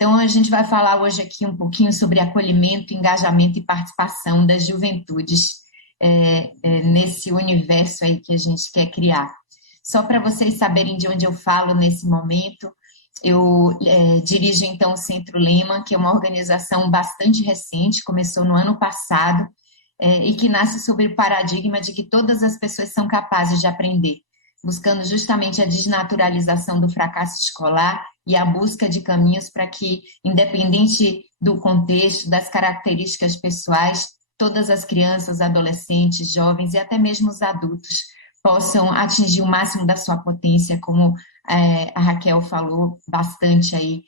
Então, a gente vai falar hoje aqui um pouquinho sobre acolhimento, engajamento e participação das juventudes nesse universo aí que a gente quer criar. Só para vocês saberem de onde eu falo nesse momento, eu dirijo, então, o Centro Lehman, que é uma organização bastante recente, começou no ano passado, e que nasce sob o paradigma de que todas as pessoas são capazes de aprender, buscando justamente a desnaturalização do fracasso escolar e a busca de caminhos para que, independente do contexto, das características pessoais, todas as crianças, adolescentes, jovens e até mesmo os adultos possam atingir o máximo da sua potência, como a Raquel falou bastante aí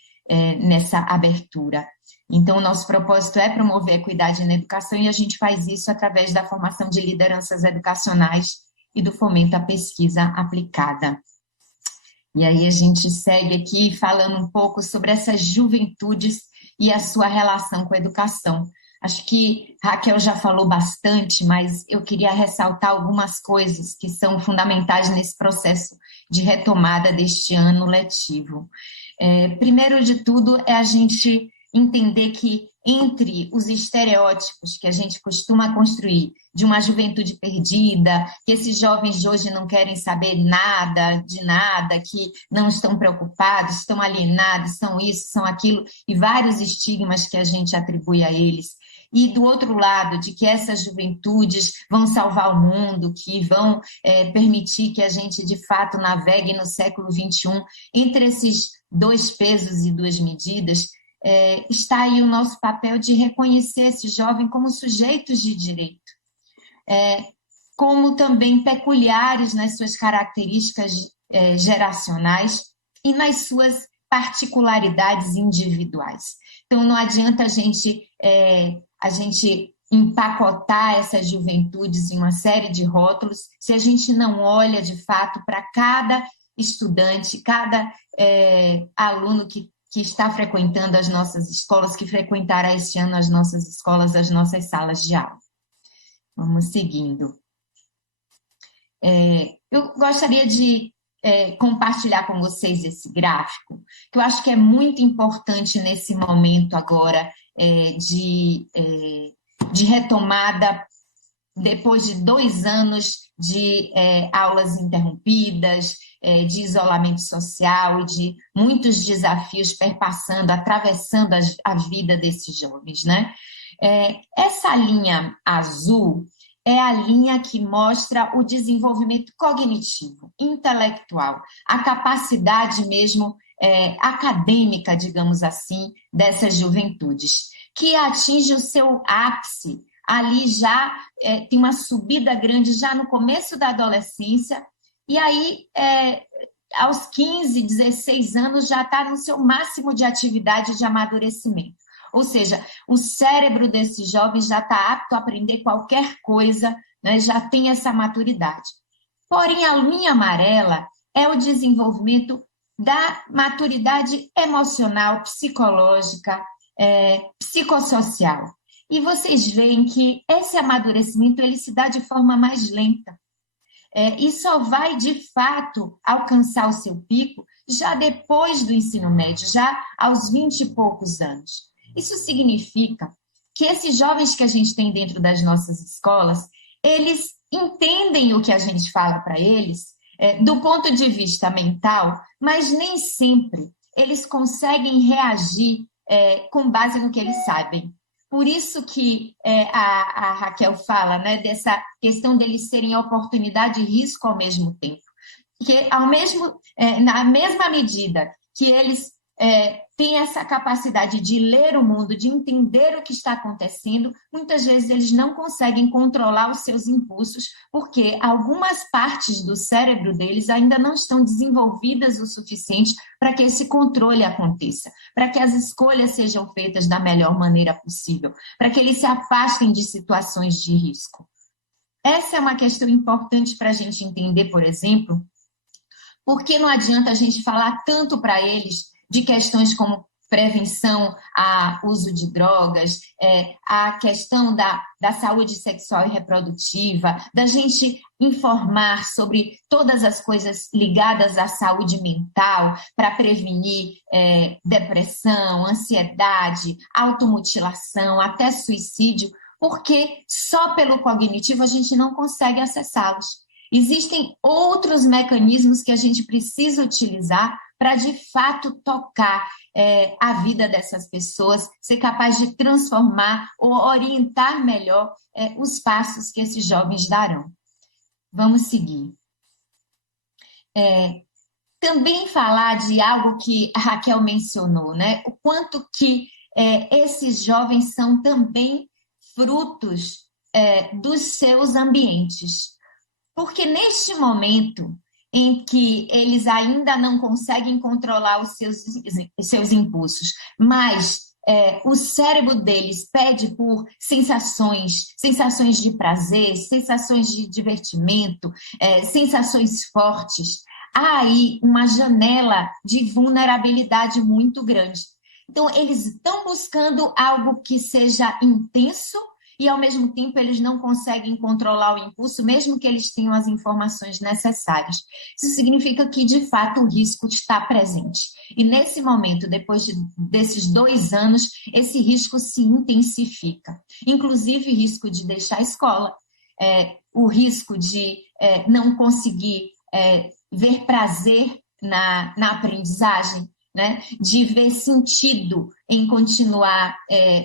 nessa abertura. Então, o nosso propósito é promover a equidade na educação e a gente faz isso através da formação de lideranças educacionais e do fomento à pesquisa aplicada. E aí a gente segue aqui falando um pouco sobre essas juventudes e a sua relação com a educação. Acho que Raquel já falou bastante, mas eu queria ressaltar algumas coisas que são fundamentais nesse processo de retomada deste ano letivo. Primeiro de tudo é a gente entender que entre os estereótipos que a gente costuma construir de uma juventude perdida, que esses jovens de hoje não querem saber nada de nada, que não estão preocupados, estão alienados, são isso, são aquilo, e vários estigmas que a gente atribui a eles. E do outro lado, de que essas juventudes vão salvar o mundo, que vão permitir que a gente, de fato, navegue no século XXI, entre esses dois pesos e duas medidas, está aí o nosso papel de reconhecer esse jovem como sujeitos de direito, como também peculiares nas suas características geracionais e nas suas particularidades individuais. Então, não adianta a gente empacotar essas juventudes em uma série de rótulos se a gente não olha, de fato, para cada estudante, cada aluno que está frequentando as nossas escolas, que frequentará este ano as nossas escolas, as nossas salas de aula. Vamos seguindo. Eu gostaria de compartilhar com vocês esse gráfico, que eu acho que é muito importante nesse momento agora de retomada, depois de 2 anos de aulas interrompidas, de isolamento social e de muitos desafios perpassando, atravessando a vida desses jovens, né? Essa linha azul é a linha que mostra o desenvolvimento cognitivo, intelectual, a capacidade mesmo acadêmica, digamos assim, dessas juventudes, que atinge o seu ápice. Ali já tem uma subida grande já no começo da adolescência, e aí, aos 15, 16 anos, já está no seu máximo de atividade de amadurecimento. Ou seja, o cérebro desses jovens já está apto a aprender qualquer coisa, né, já tem essa maturidade. Porém, a linha amarela é o desenvolvimento da maturidade emocional, psicológica, psicossocial. E vocês veem que esse amadurecimento ele se dá de forma mais lenta. E só vai, de fato, alcançar o seu pico já depois do ensino médio, já aos 20 e poucos anos. Isso significa que esses jovens que a gente tem dentro das nossas escolas, eles entendem o que a gente fala para eles do ponto de vista mental, mas nem sempre eles conseguem reagir com base no que eles sabem. Por isso que a Raquel fala, né, dessa questão deles serem oportunidade e risco ao mesmo tempo. Porque na mesma medida que eles têm essa capacidade de ler o mundo, de entender o que está acontecendo, muitas vezes eles não conseguem controlar os seus impulsos, porque algumas partes do cérebro deles ainda não estão desenvolvidas o suficiente para que esse controle aconteça, para que as escolhas sejam feitas da melhor maneira possível, para que eles se afastem de situações de risco. Essa é uma questão importante para a gente entender, por exemplo, porque não adianta a gente falar tanto para eles de questões como prevenção ao uso de drogas, a questão da saúde sexual e reprodutiva, da gente informar sobre todas as coisas ligadas à saúde mental para prevenir depressão, ansiedade, automutilação, até suicídio, porque só pelo cognitivo a gente não consegue acessá-los. Existem outros mecanismos que a gente precisa utilizar para, de fato, tocar a vida dessas pessoas, ser capaz de transformar ou orientar melhor os passos que esses jovens darão. Vamos seguir. Também falar de algo que a Raquel mencionou, né? O quanto que esses jovens são também frutos dos seus ambientes. Porque neste momento em que eles ainda não conseguem controlar os seus impulsos, mas o cérebro deles pede por sensações de prazer, sensações de divertimento, sensações fortes, há aí uma janela de vulnerabilidade muito grande. Então, eles estão buscando algo que seja intenso, e, ao mesmo tempo, eles não conseguem controlar o impulso, mesmo que eles tenham as informações necessárias. Isso significa que, de fato, o risco está presente. E, nesse momento, depois desses 2 anos, esse risco se intensifica. Inclusive, risco de deixar a escola, o risco de não conseguir ver prazer na aprendizagem, né? De ver sentido em continuar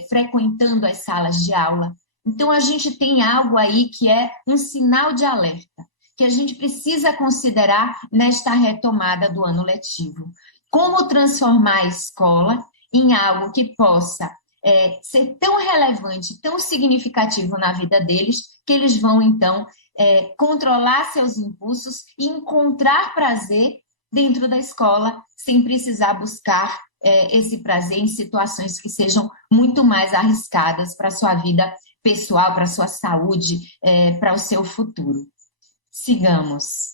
frequentando as salas de aula. Então, a gente tem algo aí que é um sinal de alerta, que a gente precisa considerar nesta retomada do ano letivo. Como transformar a escola em algo que possa ser tão relevante, tão significativo na vida deles, que eles vão, então, controlar seus impulsos e encontrar prazer dentro da escola, sem precisar buscar esse prazer em situações que sejam muito mais arriscadas para a sua vida pessoal, para a sua saúde, para o seu futuro. Sigamos.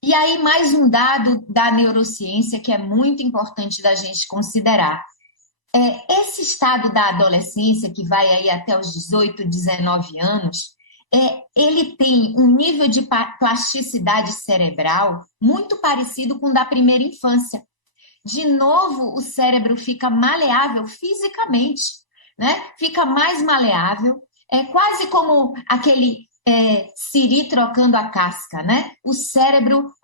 E aí, mais um dado da neurociência que é muito importante da gente considerar. Esse estado da adolescência, que vai aí até os 18, 19 anos, ele tem um nível de plasticidade cerebral muito parecido com o da primeira infância. De novo, o cérebro fica maleável fisicamente, né? Fica mais maleável, quase como aquele siri trocando a casca, né? O cérebro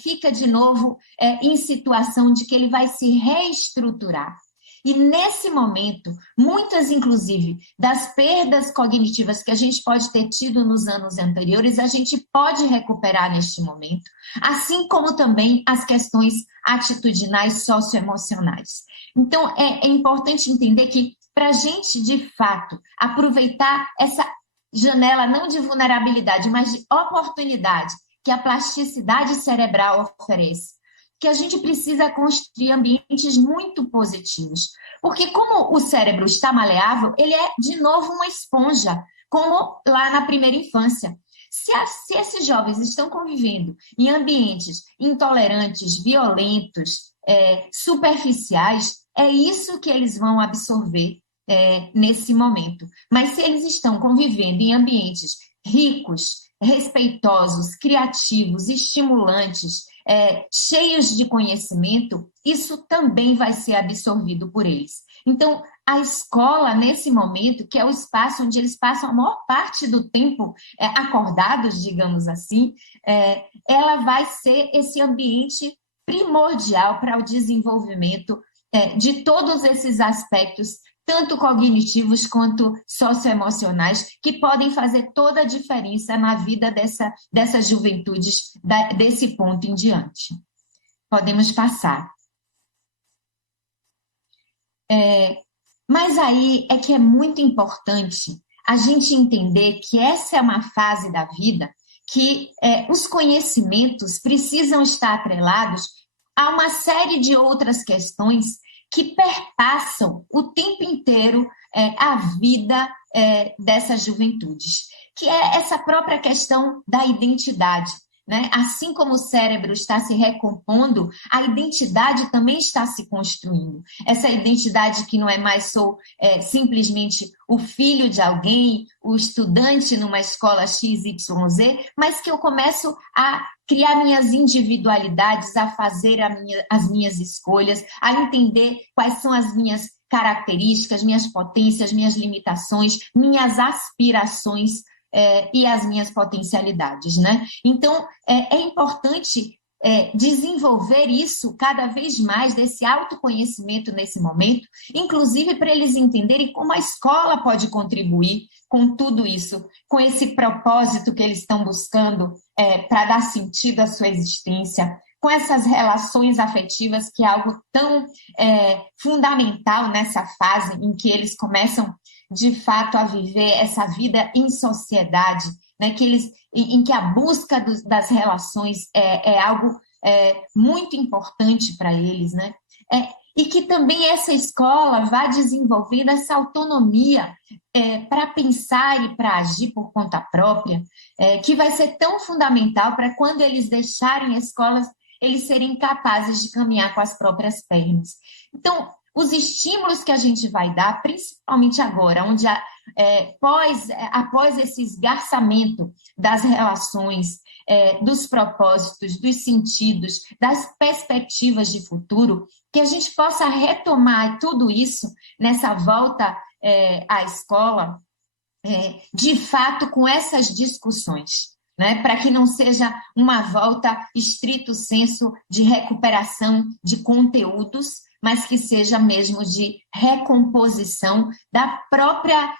fica de novo em situação de que ele vai se reestruturar. E nesse momento, muitas, inclusive, das perdas cognitivas que a gente pode ter tido nos anos anteriores, a gente pode recuperar neste momento, assim como também as questões atitudinais socioemocionais. Então, é importante entender que, para a gente, de fato, aproveitar essa janela não de vulnerabilidade, mas de oportunidade que a plasticidade cerebral oferece, que a gente precisa construir ambientes muito positivos. Porque como o cérebro está maleável, ele é, de novo, uma esponja, como lá na primeira infância. Se esses jovens estão convivendo em ambientes intolerantes, violentos, superficiais, é isso que eles vão absorver nesse momento. Mas se eles estão convivendo em ambientes ricos, respeitosos, criativos, estimulantes, cheios de conhecimento, isso também vai ser absorvido por eles. Então, a escola, nesse momento, que é o espaço onde eles passam a maior parte do tempo acordados, digamos assim, ela vai ser esse ambiente primordial para o desenvolvimento de todos esses aspectos, tanto cognitivos quanto socioemocionais, que podem fazer toda a diferença na vida dessas juventudes, desse ponto em diante. Podemos passar. Mas aí é que é muito importante a gente entender que essa é uma fase da vida que os conhecimentos precisam estar atrelados a uma série de outras questões que perpassam o tempo inteiro a vida dessas juventudes, que é essa própria questão da identidade, né? Assim como o cérebro está se recompondo, a identidade também está se construindo. Essa identidade que não é mais simplesmente o filho de alguém, o estudante numa escola XYZ, mas que eu começo a criar minhas individualidades, a fazer as minhas escolhas, a entender quais são as minhas características, minhas potências, minhas limitações, minhas aspirações e as minhas potencialidades, né? Então, é importante desenvolver isso cada vez mais, desse autoconhecimento nesse momento, inclusive para eles entenderem como a escola pode contribuir com tudo isso, com esse propósito que eles estão buscando para dar sentido à sua existência, com essas relações afetivas, que é algo tão fundamental nessa fase em que eles começam, de fato, a viver essa vida em sociedade, né, em que a busca das relações é algo muito importante para eles, né? E que também essa escola vai desenvolvendo essa autonomia para pensar e para agir por conta própria, que vai ser tão fundamental para quando eles deixarem a escola, eles serem capazes de caminhar com as próprias pernas. Então, os estímulos que a gente vai dar, principalmente agora, onde após esse esgarçamento das relações, dos propósitos, dos sentidos, das perspectivas de futuro, que a gente possa retomar tudo isso nessa volta à escola, de fato, com essas discussões, né? Para que não seja uma volta estrito sensu de recuperação de conteúdos, mas que seja mesmo de recomposição da própria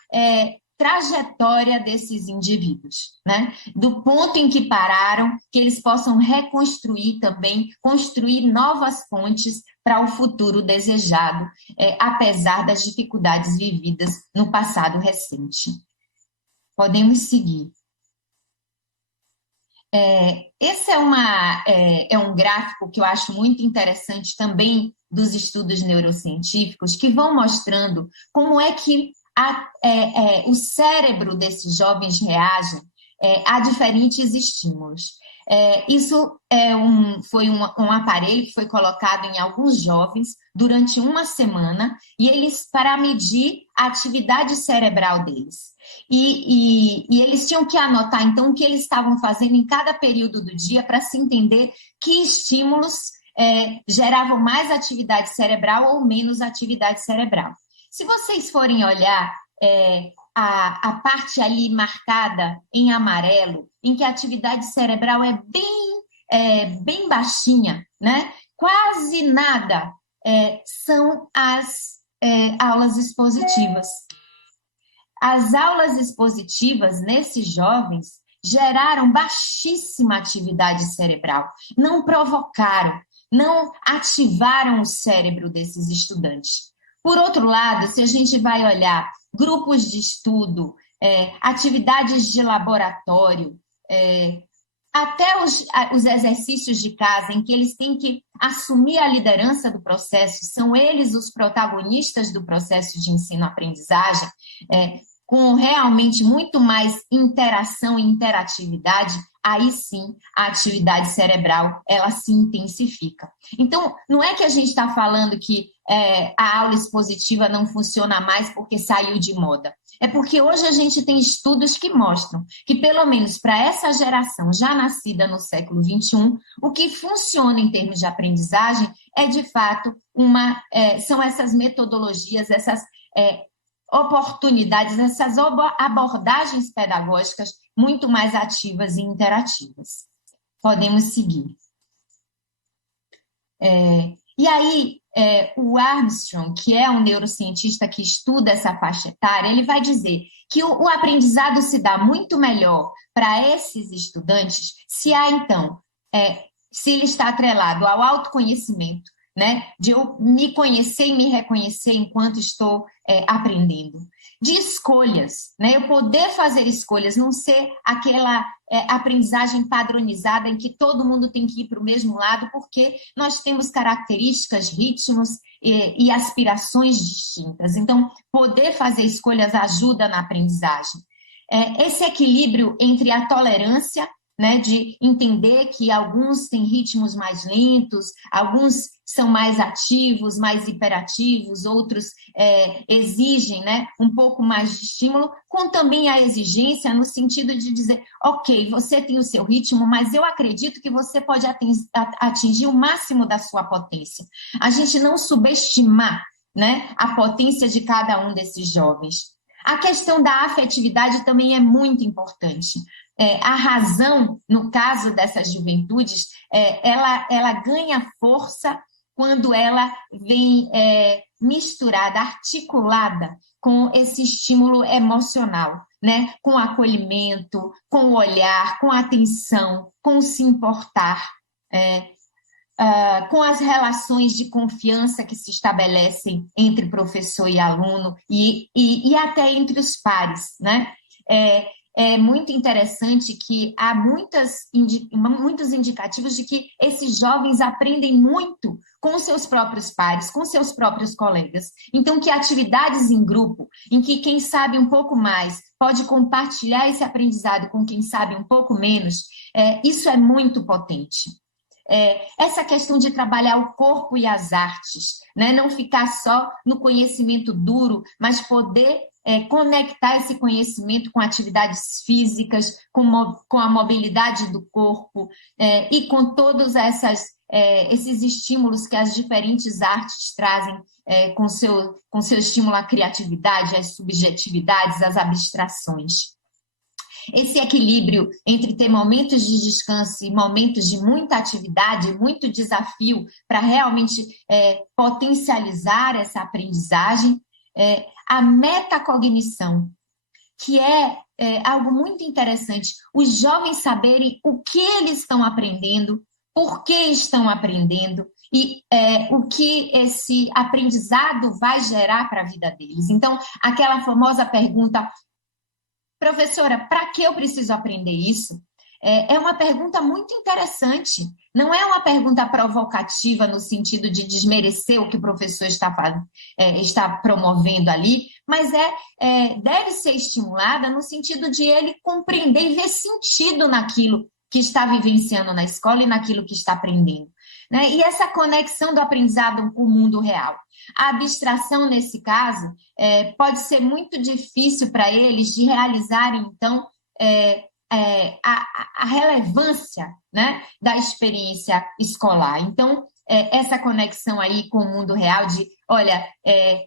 trajetória desses indivíduos, né? Do ponto em que pararam, que eles possam reconstruir também, construir novas pontes para o futuro desejado, apesar das dificuldades vividas no passado recente. Podemos seguir. Esse é um gráfico que eu acho muito interessante também dos estudos neurocientíficos, que vão mostrando como é que o cérebro desses jovens reage a diferentes estímulos. Isso foi um aparelho que foi colocado em alguns jovens durante uma semana, e eles para medir a atividade cerebral deles. E eles tinham que anotar, então, o que eles estavam fazendo em cada período do dia para se entender que estímulos geravam mais atividade cerebral ou menos atividade cerebral. Se vocês forem olhar a parte ali marcada em amarelo, em que a atividade cerebral é bem baixinha, né? Quase nada são as aulas expositivas. As aulas expositivas nesses jovens geraram baixíssima atividade cerebral, não provocaram, não ativaram o cérebro desses estudantes. Por outro lado, se a gente vai olhar grupos de estudo, atividades de laboratório, até os exercícios de casa, em que eles têm que assumir a liderança do processo, são eles os protagonistas do processo de ensino-aprendizagem, com realmente muito mais interação e interatividade, aí sim a atividade cerebral ela se intensifica. Então, não é que a gente está falando que a aula expositiva não funciona mais porque saiu de moda. É porque hoje a gente tem estudos que mostram que, pelo menos para essa geração já nascida no século XXI, o que funciona em termos de aprendizagem é, de fato, são essas metodologias, essas oportunidades, essas abordagens pedagógicas muito mais ativas e interativas. Podemos seguir. E aí, o Armstrong, que é um neurocientista que estuda essa faixa etária, ele vai dizer que o aprendizado se dá muito melhor para esses estudantes se ele está atrelado ao autoconhecimento, né? De eu me conhecer e me reconhecer enquanto estou aprendendo. De escolhas, né? Eu poder fazer escolhas, não ser aquela aprendizagem padronizada em que todo mundo tem que ir para o mesmo lado, porque nós temos características, ritmos e aspirações distintas. Então, poder fazer escolhas ajuda na aprendizagem. Esse equilíbrio entre a tolerância né, de entender que alguns têm ritmos mais lentos, alguns são mais ativos, mais hiperativos, outros exigem, né, um pouco mais de estímulo, com também a exigência no sentido de dizer, ok, você tem o seu ritmo, mas eu acredito que você pode atingir o máximo da sua potência. A gente não subestimar, né, a potência de cada um desses jovens. A questão da afetividade também é muito importante. A razão, no caso dessas juventudes, ela ganha força quando ela vem misturada, articulada com esse estímulo emocional, né? Com o acolhimento, com o olhar, com a atenção, com o se importar, com as relações de confiança que se estabelecem entre professor e aluno e até entre os pares, né? É muito interessante que há muitos indicativos de que esses jovens aprendem muito com seus próprios pares, com seus próprios colegas. Então, que atividades em grupo, em que quem sabe um pouco mais pode compartilhar esse aprendizado com quem sabe um pouco menos, isso é muito potente. Essa questão de trabalhar o corpo e as artes, né? Não ficar só no conhecimento duro, mas poder conectar esse conhecimento com atividades físicas, com a mobilidade do corpo e com todos esses estímulos que as diferentes artes trazem com seu estímulo à criatividade, às subjetividades, às abstrações. Esse equilíbrio entre ter momentos de descanso e momentos de muita atividade, muito desafio para realmente potencializar essa aprendizagem, a metacognição, que é algo muito interessante, os jovens saberem o que eles estão aprendendo, por que estão aprendendo e o que esse aprendizado vai gerar para a vida deles. Então, aquela famosa pergunta, professora, para que eu preciso aprender isso? É uma pergunta muito interessante. Não é uma pergunta provocativa no sentido de desmerecer o que o professor está promovendo ali, mas deve ser estimulada no sentido de ele compreender e ver sentido naquilo que está vivenciando na escola e naquilo que está aprendendo, né? E essa conexão do aprendizado com o mundo real. A abstração, nesse caso, pode ser muito difícil para eles de realizarem, então, a relevância, né, da experiência escolar. Então, essa conexão aí com o mundo real de, olha,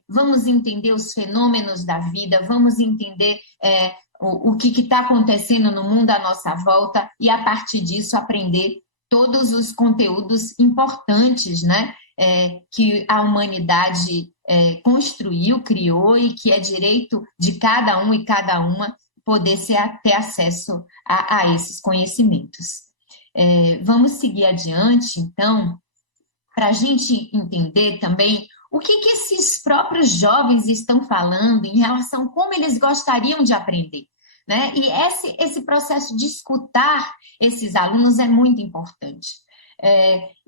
vamos entender os fenômenos da vida, vamos entender o que está acontecendo no mundo à nossa volta e, a partir disso, aprender todos os conteúdos importantes, né, que a humanidade construiu, criou e que é direito de cada um e cada uma poder ter acesso a esses conhecimentos. Vamos seguir adiante, então, para a gente entender também o que esses próprios jovens estão falando em relação a como eles gostariam de aprender, né? E esse processo de escutar esses alunos é muito importante.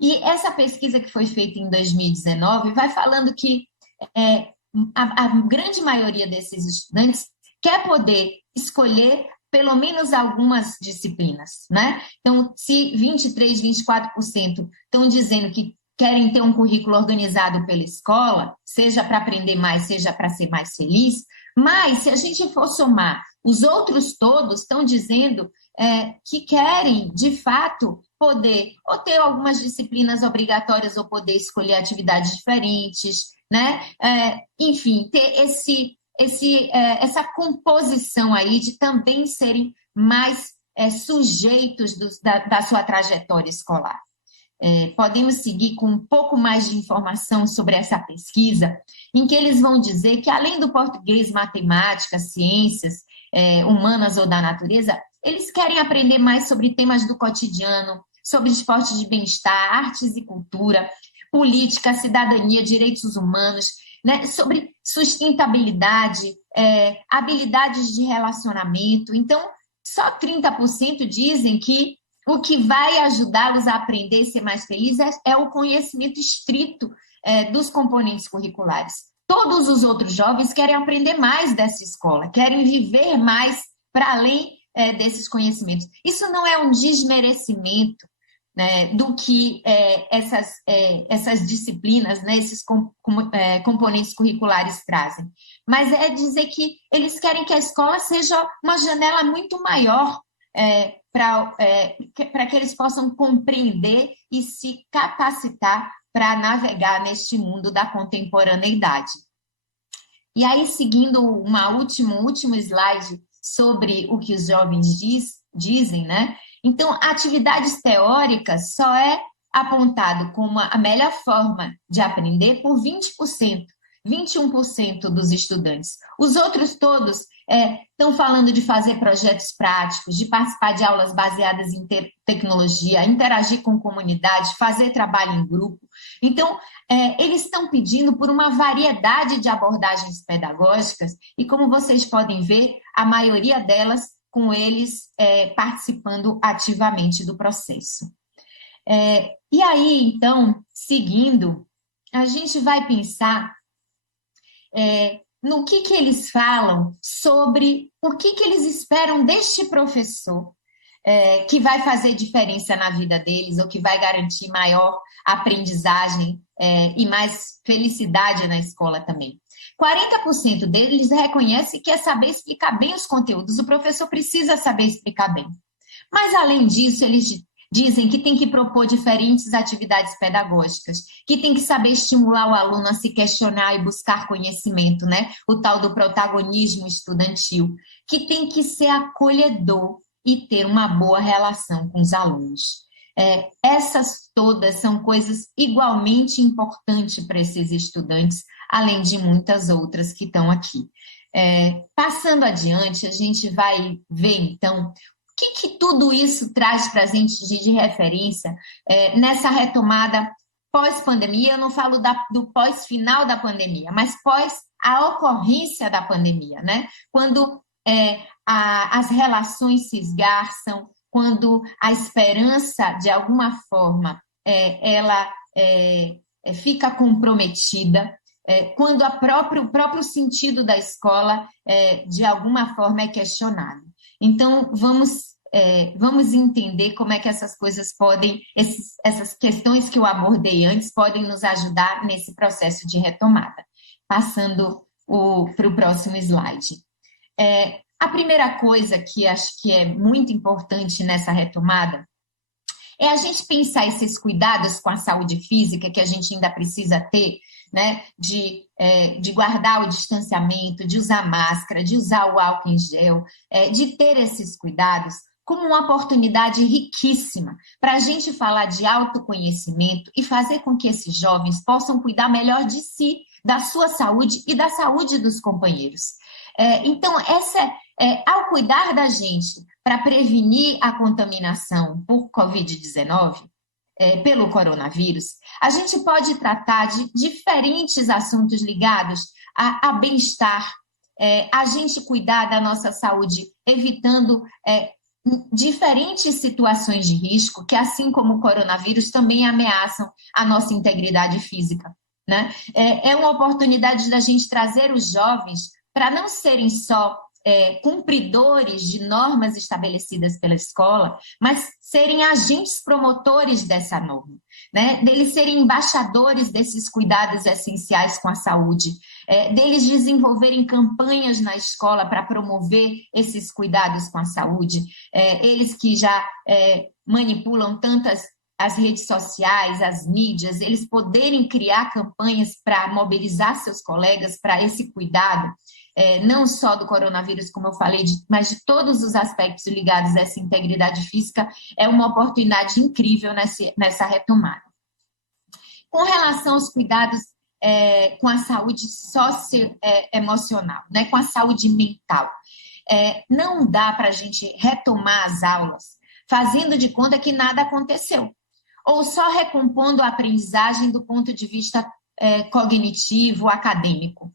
E essa pesquisa que foi feita em 2019 vai falando que a grande maioria desses estudantes quer poder escolher pelo menos algumas disciplinas, né? Então, se 23%, 24% estão dizendo que querem ter um currículo organizado pela escola, seja para aprender mais, seja para ser mais feliz, mas se a gente for somar, os outros todos estão dizendo que querem, de fato, poder ou ter algumas disciplinas obrigatórias ou poder escolher atividades diferentes, né? Enfim, ter essa composição aí de também serem mais sujeitos da sua trajetória escolar. Podemos seguir com um pouco mais de informação sobre essa pesquisa, em que eles vão dizer que, além do português, matemática, ciências humanas ou da natureza, eles querem aprender mais sobre temas do cotidiano, sobre esportes de bem-estar, artes e cultura, política, cidadania, direitos humanos, né, sobre sustentabilidade, habilidades de relacionamento. Então, só 30% dizem que o que vai ajudá-los a aprender e ser mais felizes é o conhecimento estrito dos componentes curriculares. Todos os outros jovens querem aprender mais dessa escola, querem viver mais para além desses conhecimentos. Isso não é um desmerecimento, né, do que essas disciplinas, né, esses componentes curriculares trazem, mas é dizer que eles querem que a escola seja uma janela muito maior para que eles possam compreender e se capacitar para navegar neste mundo da contemporaneidade. E aí, seguindo um último slide sobre o que os jovens dizem, né? Então, atividades teóricas só é apontado como a melhor forma de aprender por 20%, 21% dos estudantes. Os outros todos estão falando de fazer projetos práticos, de participar de aulas baseadas em tecnologia, interagir com comunidade, fazer trabalho em grupo. Então, eles estão pedindo por uma variedade de abordagens pedagógicas e, como vocês podem ver, a maioria delas com eles participando ativamente do processo. E aí, então, seguindo, a gente vai pensar no que eles falam sobre o que eles esperam deste professor que vai fazer diferença na vida deles ou que vai garantir maior aprendizagem e mais felicidade na escola também. 40% deles reconhece que é saber explicar bem os conteúdos, o professor precisa saber explicar bem. Mas, além disso, eles dizem que tem que propor diferentes atividades pedagógicas, que tem que saber estimular o aluno a se questionar e buscar conhecimento, né? O tal do protagonismo estudantil, que tem que ser acolhedor e ter uma boa relação com os alunos. Essas todas são coisas igualmente importantes para esses estudantes, além de muitas outras que estão aqui. Passando adiante, a gente vai ver, então, o que tudo isso traz para a gente de referência nessa retomada pós-pandemia. Eu não falo do pós-final da pandemia, mas pós a ocorrência da pandemia, né? Quando as relações se esgarçam, quando a esperança, de alguma forma, ela fica comprometida, quando o próprio sentido da escola, de alguma forma, é questionado. Então, vamos entender como é que essas coisas podem, essas questões que eu abordei antes, podem nos ajudar nesse processo de retomada. Passando para o próximo slide. A primeira coisa que acho que é muito importante nessa retomada é a gente pensar esses cuidados com a saúde física que a gente ainda precisa ter, né? De guardar o distanciamento, de usar máscara, de usar o álcool em gel, de ter esses cuidados como uma oportunidade riquíssima para a gente falar de autoconhecimento e fazer com que esses jovens possam cuidar melhor de si, da sua saúde e da saúde dos companheiros. Então, ao cuidar da gente para prevenir a contaminação por Covid-19, pelo coronavírus, a gente pode tratar de diferentes assuntos ligados a bem-estar, a gente cuidar da nossa saúde, evitando diferentes situações de risco que, assim como o coronavírus, também ameaçam a nossa integridade física, né? É uma oportunidade da gente trazer os jovens para não serem só cumpridores de normas estabelecidas pela escola, mas serem agentes promotores dessa norma, né? Deles serem embaixadores desses cuidados essenciais com a saúde, deles desenvolverem campanhas na escola para promover esses cuidados com a saúde, eles que já manipulam tantas as redes sociais, as mídias, eles poderem criar campanhas para mobilizar seus colegas para esse cuidado, não só do coronavírus, como eu falei, mas de todos os aspectos ligados a essa integridade física, é uma oportunidade incrível nessa retomada. Com relação aos cuidados com a saúde socioemocional, né, com a saúde mental, não dá para a gente retomar as aulas fazendo de conta que nada aconteceu, ou só recompondo a aprendizagem do ponto de vista cognitivo, acadêmico.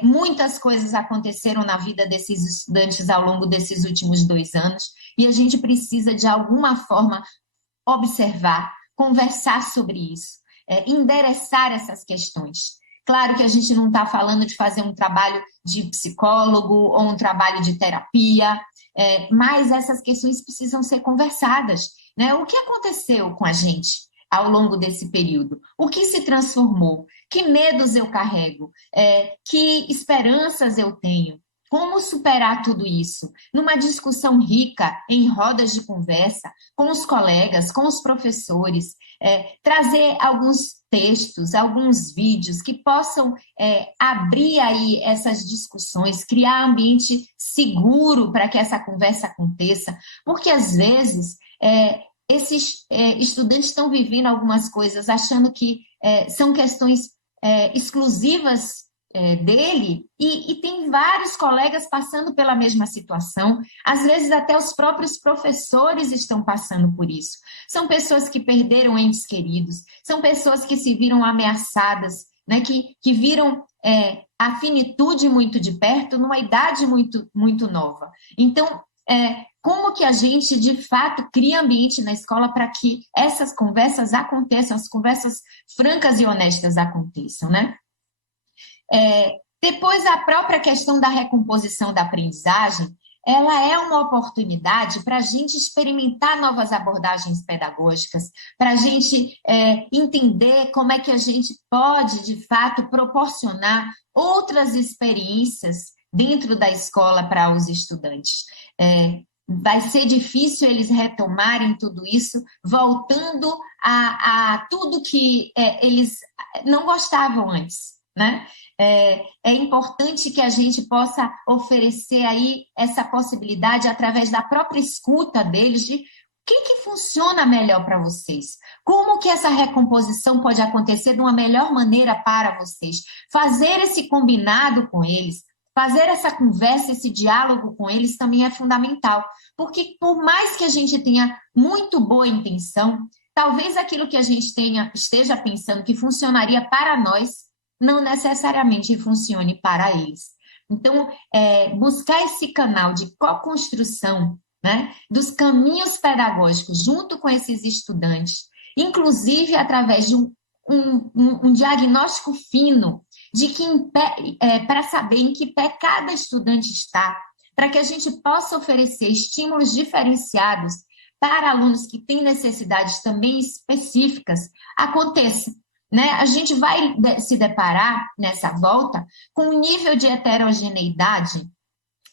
Muitas coisas aconteceram na vida desses estudantes ao longo desses últimos 2 anos e a gente precisa, de alguma forma, observar, conversar sobre isso, endereçar essas questões. Claro que a gente não está falando de fazer um trabalho de psicólogo ou um trabalho de terapia, mas essas questões precisam ser conversadas, né? O que aconteceu com a gente ao longo desse período? O que se transformou? Que medos eu carrego? Que esperanças eu tenho? Como superar tudo isso? Numa discussão rica, em rodas de conversa, com os colegas, com os professores, trazer alguns textos, alguns vídeos que possam abrir aí essas discussões, criar ambiente seguro para que essa conversa aconteça, porque às vezes esses estudantes estão vivendo algumas coisas achando que são questões exclusivas dele, e tem vários colegas passando pela mesma situação, às vezes até os próprios professores estão passando por isso. São pessoas que perderam entes queridos, são pessoas que se viram ameaçadas, né, que viram a finitude muito de perto numa idade muito, muito nova. Então, como que a gente, de fato, cria ambiente na escola para que essas conversas aconteçam, as conversas francas e honestas aconteçam, né? Depois, a própria questão da recomposição da aprendizagem, ela é uma oportunidade para a gente experimentar novas abordagens pedagógicas, para a gente entender como é que a gente pode, de fato, proporcionar outras experiências dentro da escola para os estudantes. Vai ser difícil eles retomarem tudo isso, voltando a tudo que eles não gostavam antes, né? É importante que a gente possa oferecer aí essa possibilidade através da própria escuta deles de o que funciona melhor para vocês, como que essa recomposição pode acontecer de uma melhor maneira para vocês, fazer esse combinado com eles, fazer essa conversa, esse diálogo com eles também é fundamental, porque por mais que a gente tenha muito boa intenção, talvez aquilo que a gente esteja pensando que funcionaria para nós não necessariamente funcione para eles. Então, buscar esse canal de co-construção, né, dos caminhos pedagógicos junto com esses estudantes, inclusive através de um diagnóstico fino de para saber em que pé cada estudante está, para que a gente possa oferecer estímulos diferenciados para alunos que têm necessidades também específicas, aconteça. Né? A gente vai se deparar nessa volta com um nível de heterogeneidade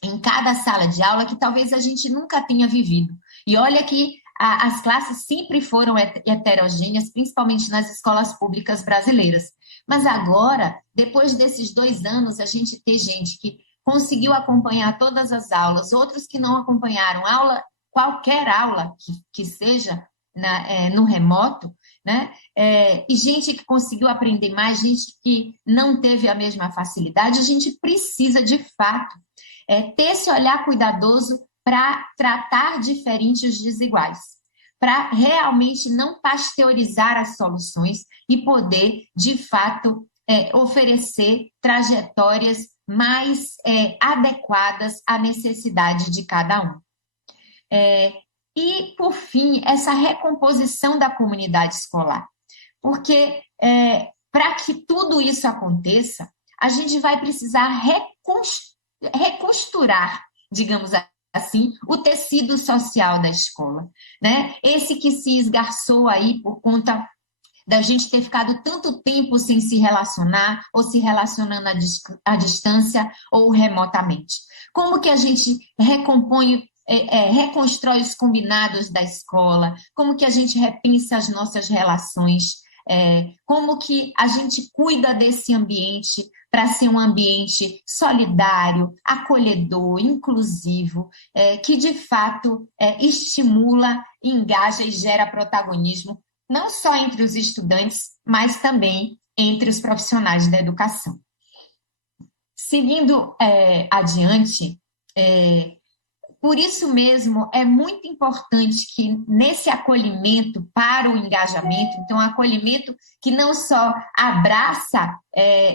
em cada sala de aula que talvez a gente nunca tenha vivido. E olha que as classes sempre foram heterogêneas, principalmente nas escolas públicas brasileiras. Mas agora, depois desses 2 anos, a gente tem gente que conseguiu acompanhar todas as aulas, outros que não acompanharam qualquer aula que seja no remoto, né? E gente que conseguiu aprender mais, gente que não teve a mesma facilidade, a gente precisa, de fato, ter esse olhar cuidadoso para tratar diferente os desiguais, para realmente não pasteurizar as soluções e poder, de fato, oferecer trajetórias mais adequadas à necessidade de cada um. E, por fim, essa recomposição da comunidade escolar. Porque, para que tudo isso aconteça, a gente vai precisar recosturar, digamos assim, o tecido social da escola, né? Esse que se esgarçou aí por conta da gente ter ficado tanto tempo sem se relacionar, ou se relacionando à distância ou remotamente. Como que a gente reconstrói os combinados da escola, como que a gente repensa as nossas relações, como que a gente cuida desse ambiente para ser um ambiente solidário, acolhedor, inclusivo, que de fato estimula, engaja e gera protagonismo, não só entre os estudantes, mas também entre os profissionais da educação. Seguindo adiante, por isso mesmo, é muito importante que nesse acolhimento para o engajamento, então, acolhimento que não só abraça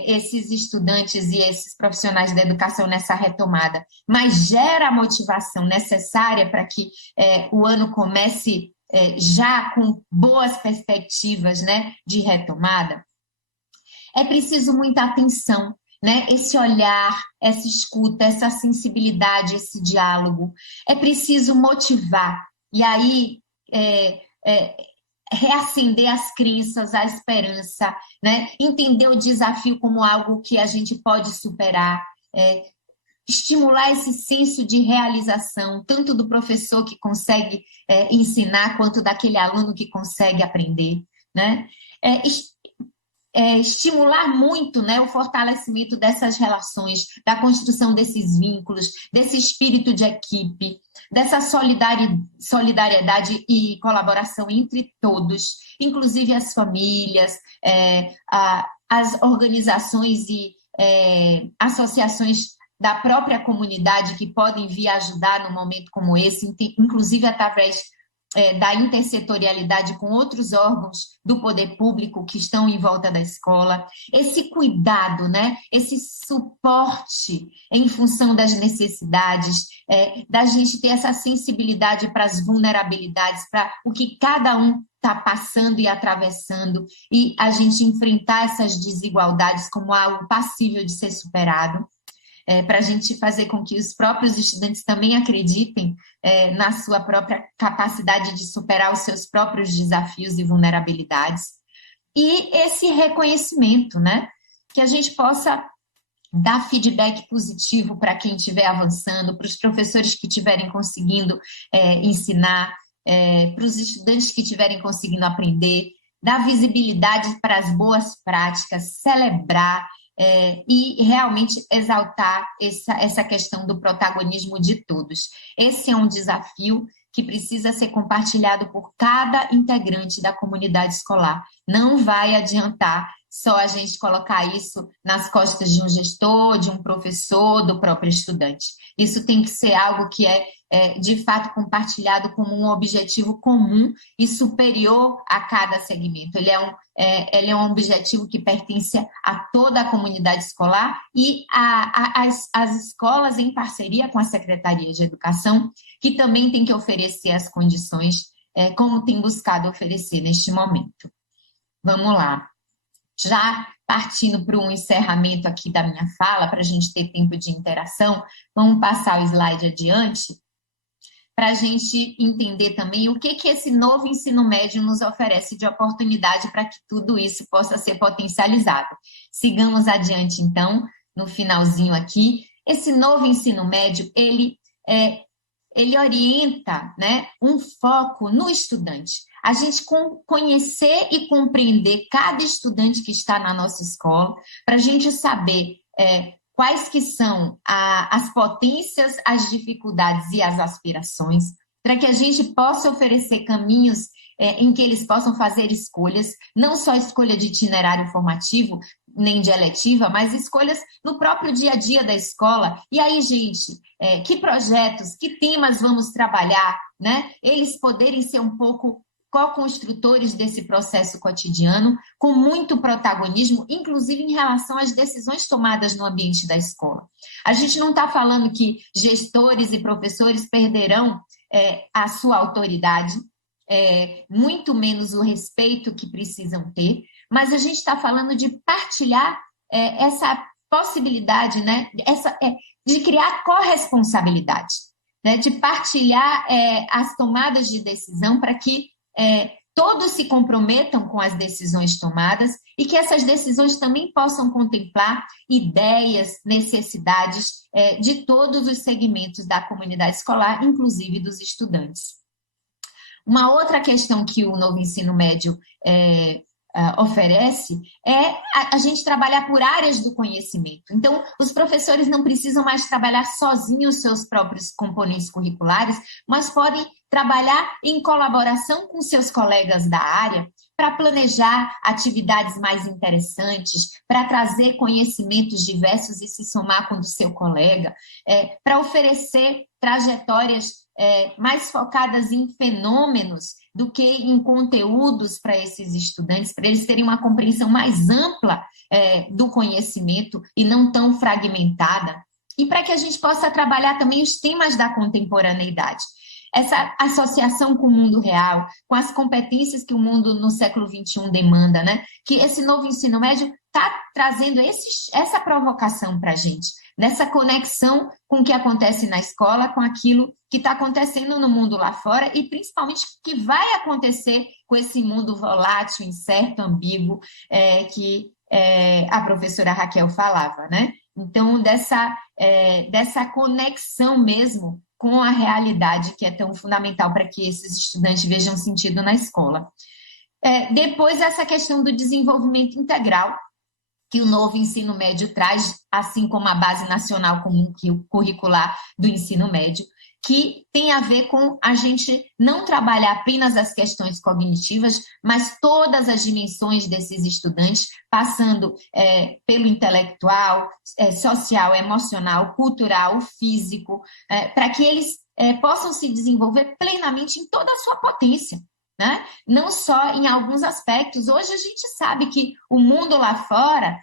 esses estudantes e esses profissionais da educação nessa retomada, mas gera a motivação necessária para que o ano comece já com boas perspectivas, né, de retomada, é preciso muita atenção. né? Esse olhar, essa escuta, essa sensibilidade, esse diálogo. É preciso motivar. E aí, reacender as crenças, a esperança, né? Entender o desafio como algo que a gente pode superar, estimular esse senso de realização, tanto do professor que consegue ensinar, quanto daquele aluno que consegue aprender, né? Estimular muito, né, o fortalecimento dessas relações, da construção desses vínculos, desse espírito de equipe, dessa solidariedade e colaboração entre todos, inclusive as famílias, as organizações e associações da própria comunidade que podem vir ajudar num momento como esse, inclusive através da intersetorialidade com outros órgãos do poder público que estão em volta da escola, esse cuidado, né? Esse suporte em função das necessidades, da gente ter essa sensibilidade para as vulnerabilidades, para o que cada um está passando e atravessando, e a gente enfrentar essas desigualdades como algo passível de ser superado. Para a gente fazer com que os próprios estudantes também acreditem na sua própria capacidade de superar os seus próprios desafios e vulnerabilidades. E esse reconhecimento, né? Que a gente possa dar feedback positivo para quem estiver avançando, para os professores que estiverem conseguindo ensinar, para os estudantes que estiverem conseguindo aprender, dar visibilidade para as boas práticas, celebrar, e realmente exaltar essa questão do protagonismo de todos. Esse é um desafio que precisa ser compartilhado por cada integrante da comunidade escolar. Não vai adiantar só a gente colocar isso nas costas de um gestor, de um professor, do próprio estudante. Isso tem que ser algo que de fato compartilhado como um objetivo comum e superior a cada segmento. Ele é um objetivo que pertence a toda a comunidade escolar e as escolas em parceria com a Secretaria de Educação, que também tem que oferecer as condições como tem buscado oferecer neste momento. Vamos lá. Já partindo para um encerramento aqui da minha fala, para a gente ter tempo de interação, vamos passar o slide adiante, para a gente entender também o que esse novo ensino médio nos oferece de oportunidade para que tudo isso possa ser potencializado. Sigamos adiante, então, no finalzinho aqui. Esse novo ensino médio, ele orienta, né, um foco no estudante. A gente conhecer e compreender cada estudante que está na nossa escola, para a gente saber quais que são as potências, as dificuldades e as aspirações, para que a gente possa oferecer caminhos em que eles possam fazer escolhas, não só escolha de itinerário formativo, nem de eletiva, mas escolhas no próprio dia a dia da escola. E aí, gente, que projetos, que temas vamos trabalhar, né? Eles poderem ser um pouco co-construtores desse processo cotidiano, com muito protagonismo, inclusive em relação às decisões tomadas no ambiente da escola. A gente não está falando que gestores e professores perderão a sua autoridade, muito menos o respeito que precisam ter, mas a gente está falando de partilhar essa possibilidade, né, de criar corresponsabilidade, né, de partilhar as tomadas de decisão para que todos se comprometam com as decisões tomadas e que essas decisões também possam contemplar ideias, necessidades de todos os segmentos da comunidade escolar, inclusive dos estudantes. Uma outra questão que o novo ensino médio oferece é a gente trabalhar por áreas do conhecimento. Então, os professores não precisam mais trabalhar sozinhos os seus próprios componentes curriculares, mas podem trabalhar em colaboração com seus colegas da área para planejar atividades mais interessantes, para trazer conhecimentos diversos e se somar com o do seu colega, para oferecer trajetórias mais focadas em fenômenos do que em conteúdos para esses estudantes, para eles terem uma compreensão mais ampla do conhecimento e não tão fragmentada, e para que a gente possa trabalhar também os temas da contemporaneidade. Essa associação com o mundo real, com as competências que o mundo no século XXI demanda, né? Que esse novo ensino médio está trazendo essa provocação para a gente, nessa conexão com o que acontece na escola, com aquilo que está acontecendo no mundo lá fora e principalmente o que vai acontecer com esse mundo volátil, incerto, ambíguo, que a professora Raquel falava, né? Então, dessa conexão mesmo com a realidade que é tão fundamental para que esses estudantes vejam sentido na escola. Depois, essa questão do desenvolvimento integral, que o novo ensino médio traz, assim como a Base Nacional Comum Curricular do Ensino Médio, que tem a ver com a gente não trabalhar apenas as questões cognitivas, mas todas as dimensões desses estudantes, passando pelo intelectual, social, emocional, cultural, físico, para que eles possam se desenvolver plenamente em toda a sua potência. Né? Não só em alguns aspectos. Hoje a gente sabe que o mundo lá fora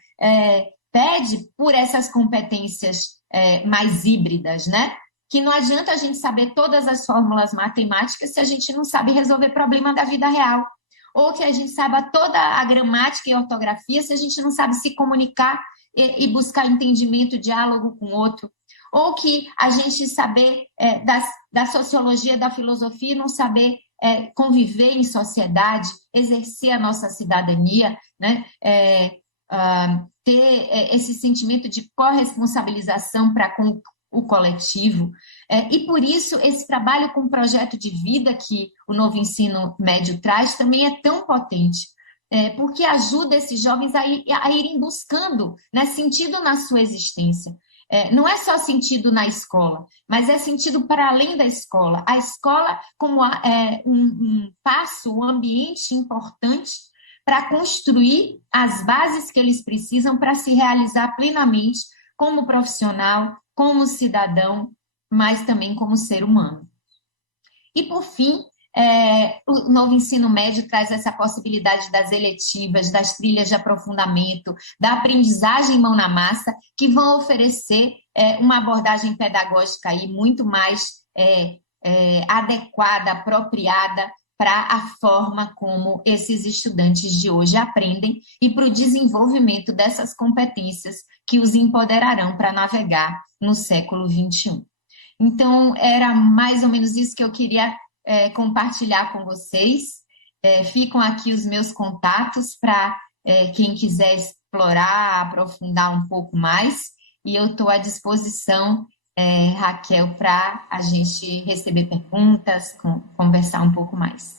pede por essas competências mais híbridas, né? Que não adianta a gente saber todas as fórmulas matemáticas se a gente não sabe resolver problema da vida real. Ou que a gente saiba toda a gramática e ortografia se a gente não sabe se comunicar e buscar entendimento, diálogo com o outro. Ou que a gente saber da sociologia, da filosofia e não saber conviver em sociedade, exercer a nossa cidadania, né? Ter esse sentimento de corresponsabilização para com o coletivo. E por isso esse trabalho com o projeto de vida que o novo ensino médio traz também é tão potente, porque ajuda esses jovens a irem buscando, né, sentido na sua existência. Não é só sentido na escola, mas é sentido para além da escola. A escola como um passo, um ambiente importante para construir as bases que eles precisam para se realizar plenamente como profissional, como cidadão, mas também como ser humano. E, por fim, o novo ensino médio traz essa possibilidade das eletivas, das trilhas de aprofundamento, da aprendizagem mão na massa, que vão oferecer uma abordagem pedagógica aí muito mais adequada, apropriada para a forma como esses estudantes de hoje aprendem e para o desenvolvimento dessas competências que os empoderarão para navegar no século XXI. Então, era mais ou menos isso que eu queria compartilhar com vocês. Ficam aqui os meus contatos para quem quiser explorar, aprofundar um pouco mais, e eu estou à disposição, Raquel, para a gente receber perguntas, conversar um pouco mais.